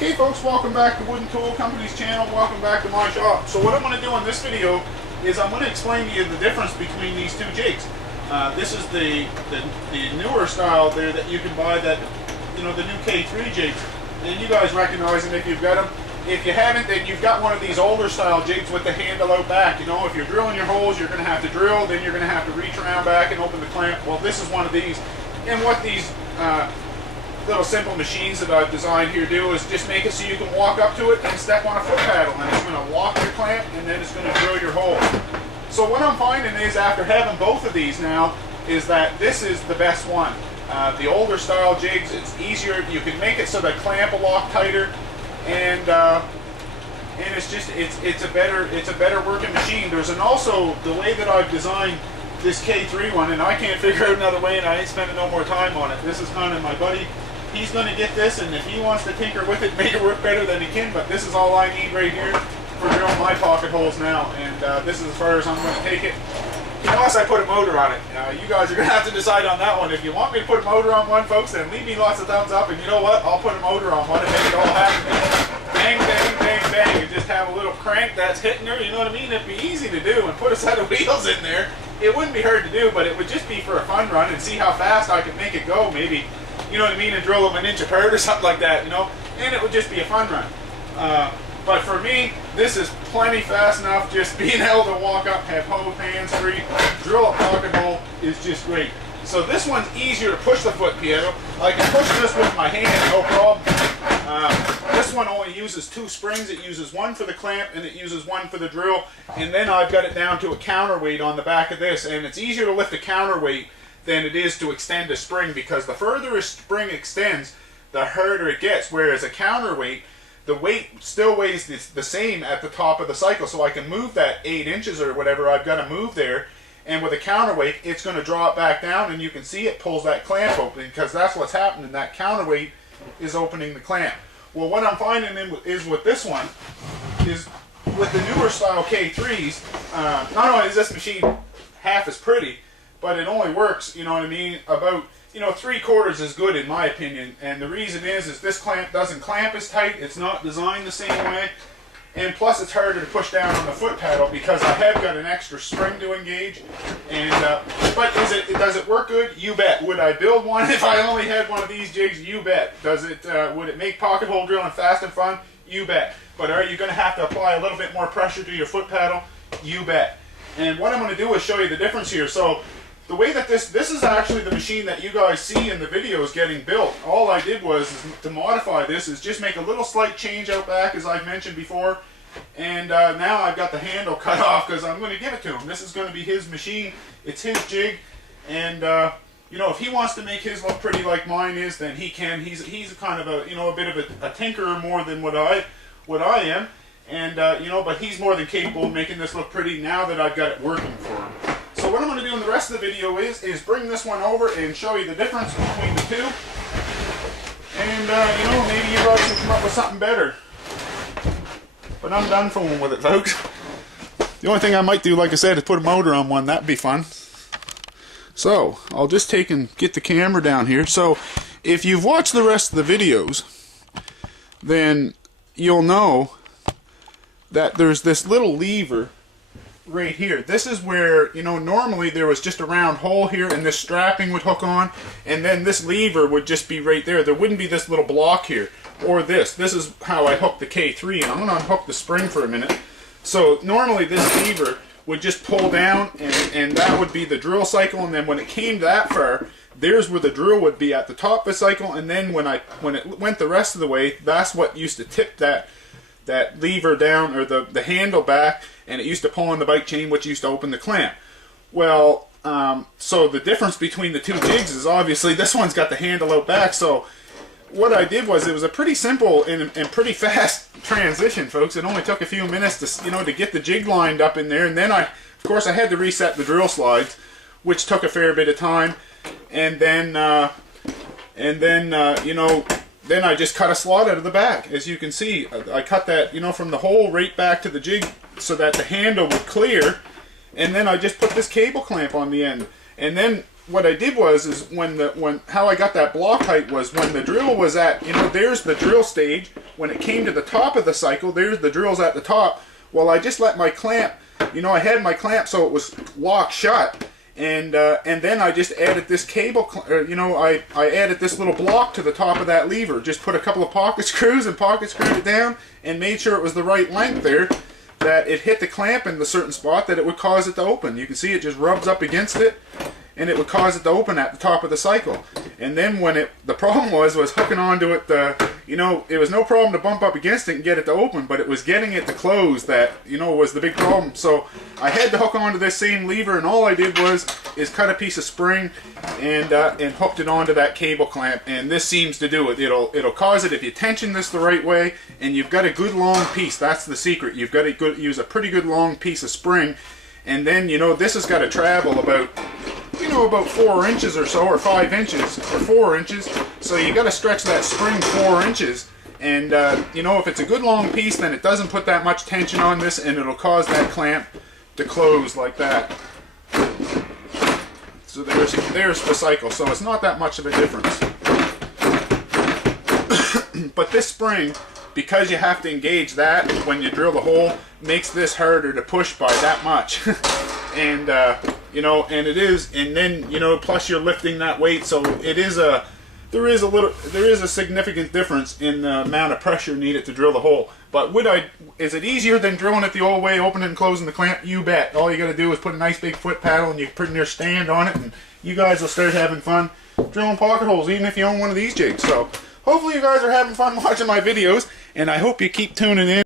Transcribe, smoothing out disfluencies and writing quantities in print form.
Hey folks, welcome back to Wooden Tool Company's channel. Welcome back to my shop. So what I'm going to do in this video is I'm going to explain to you the difference between these two jigs. This is the newer style there that you can buy, that, you know, the new K3 jigs. And you guys recognize them if you've got them. If you haven't, then you've got one of these older style jigs with the handle out back. You know, if you're drilling your holes, you're going to have to drill, then you're going to have to reach around back and open the clamp. Well, this is one of these. And what these little simple machines that I've designed here do is just make it so you can walk up to it and step on a foot paddle, and it's going to lock your clamp and then it's going to drill your hole. So what I'm finding is, after having both of these now, is that this is the best one. The older style jigs, it's easier. You can make it so the clamp will lock tighter, and it's just it's a better working machine. There's also the way that I've designed this K3 one, and I can't figure out another way, and I ain't spending no more time on it. This is kind of my buddy. He's going to get this, and if he wants to tinker with it, make it work better than he can, but this is all I need right here for drilling my pocket holes now, and this is as far as I'm going to take it. Unless I put a motor on it. You guys are going to have to decide on that one. If you want me to put a motor on one, folks, then leave me lots of thumbs up, and you know what? I'll put a motor on one and make it all happen. Bang, bang, bang, bang, and just have a little crank that's hitting her, you know what I mean? It'd be easy to do, and put a set of wheels in there. It wouldn't be hard to do, but it would just be for a fun run and see how fast I could make it go, maybe, you know what I mean, and drill them an inch apart or something like that, you know, and it would just be a fun run. But for me, this is plenty fast enough. Just being able to walk up, have both hands free, drill a pocket hole is just great. So this one's easier to push the foot pedal. I can push this with my hand, no problem. This one only uses two springs. It uses one for the clamp and it uses one for the drill. And then I've got it down to a counterweight on the back of this. And it's easier to lift a counterweight than it is to extend a spring, because the further a spring extends, the harder it gets. Whereas a counterweight, the weight still weighs the same at the top of the cycle. So I can move that 8 inches or whatever I've got to move there. And with a counterweight, it's going to draw it back down, and you can see it pulls that clamp open, because that's what's happening. That counterweight is opening the clamp. Well, what I'm finding is with this one, is with the newer style K3s, not only is this machine half as pretty, but it only works, you know what I mean, about, you know, 3/4 is good in my opinion. And the reason is this clamp doesn't clamp as tight. It's not designed the same way. And plus it's harder to push down on the foot paddle, because I have got an extra spring to engage. And but does it work good? You bet. Would I build one if I only had one of these jigs? You bet. Does it would it make pocket hole drilling fast and fun? You bet. But are you going to have to apply a little bit more pressure to your foot paddle? You bet. And what I'm going to do is show you the difference here. So the way that this is actually the machine that you guys see in the videos getting built. All I did was to modify this is just make a little slight change out back, as I've mentioned before. And now I've got the handle cut off, because I'm going to give it to him. This is going to be his machine. It's his jig. And you know, if he wants to make his look pretty like mine is, then he can. He's kind of a, you know, a bit of a tinkerer more than what I am. And you know, but he's more than capable of making this look pretty now that I've got it working for him. So what I'm going to do in the rest of the video is bring this one over and show you the difference between the two. And you know, maybe you guys can come up with something better. But I'm done fooling with it, folks. The only thing I might do, like I said, is put a motor on one. That'd be fun. So I'll just take and get the camera down here. So if you've watched the rest of the videos, then you'll know that there's this little lever right here. This is where, you know, normally there was just a round hole here, and this strapping would hook on, and then this lever would just be right there. There wouldn't be this little block here, or this. This is how I hook the K3, and I'm going to unhook the spring for a minute. So normally this lever would just pull down, and that would be the drill cycle, and then when it came that far, there's where the drill would be at the top of the cycle, and then when it went the rest of the way, that's what used to tip that lever down, or the handle back, and it used to pull on the bike chain, which used to open the clamp. Well, so the difference between the two jigs is obviously this one's got the handle out back. So what I did was, it was a pretty simple and pretty fast transition, folks. It only took a few minutes to, you know, to get the jig lined up in there, and then of course I had to reset the drill slides, which took a fair bit of time, and then you know, then I just cut a slot out of the back. As you can see, I cut that, you know, from the hole right back to the jig so that the handle would clear, and then I just put this cable clamp on the end. And then what I did was, how I got that block height was, when the drill was at, you know, there's the drill stage when it came to the top of the cycle, there's the drills at the top. Well, I just let my clamp, you know, I had my clamp so it was locked shut, and then I just added this cable, you know, I added this little block to the top of that lever. Just put a couple of pocket screws and pocket screwed it down, and made sure it was the right length there, that it hit the clamp in the certain spot that it would cause it to open. You can see it just rubs up against it, and it would cause it to open at the top of the cycle. And then when the problem was hooking onto it, you know, it was no problem to bump up against it and get it to open, but it was getting it to close that, you know, was the big problem. So I had to hook onto this same lever, and all I did is cut a piece of spring and hooked it onto that cable clamp, and this seems to do it. It'll cause it if you tension this the right way, and you've got a good long piece. That's the secret. You've got to use a pretty good long piece of spring, and then, you know, this has got to travel about, you know, about 4 inches or so, or 5 inches, or 4 inches. So you got to stretch that spring 4 inches. And, you know, if it's a good long piece, then it doesn't put that much tension on this, and it'll cause that clamp to close like that. So there's the cycle. So it's not that much of a difference. But this spring, because you have to engage that when you drill the hole, makes this harder to push by that much. And you know, and it is, and then, you know, plus you're lifting that weight, so it is there is a significant difference in the amount of pressure needed to drill the hole. But is it easier than drilling it the old way, opening and closing the clamp? You bet. All you got to do is put a nice big foot paddle, and you put your stand on it, and you guys will start having fun drilling pocket holes, even if you own one of these jigs. So hopefully you guys are having fun watching my videos, and I hope you keep tuning in.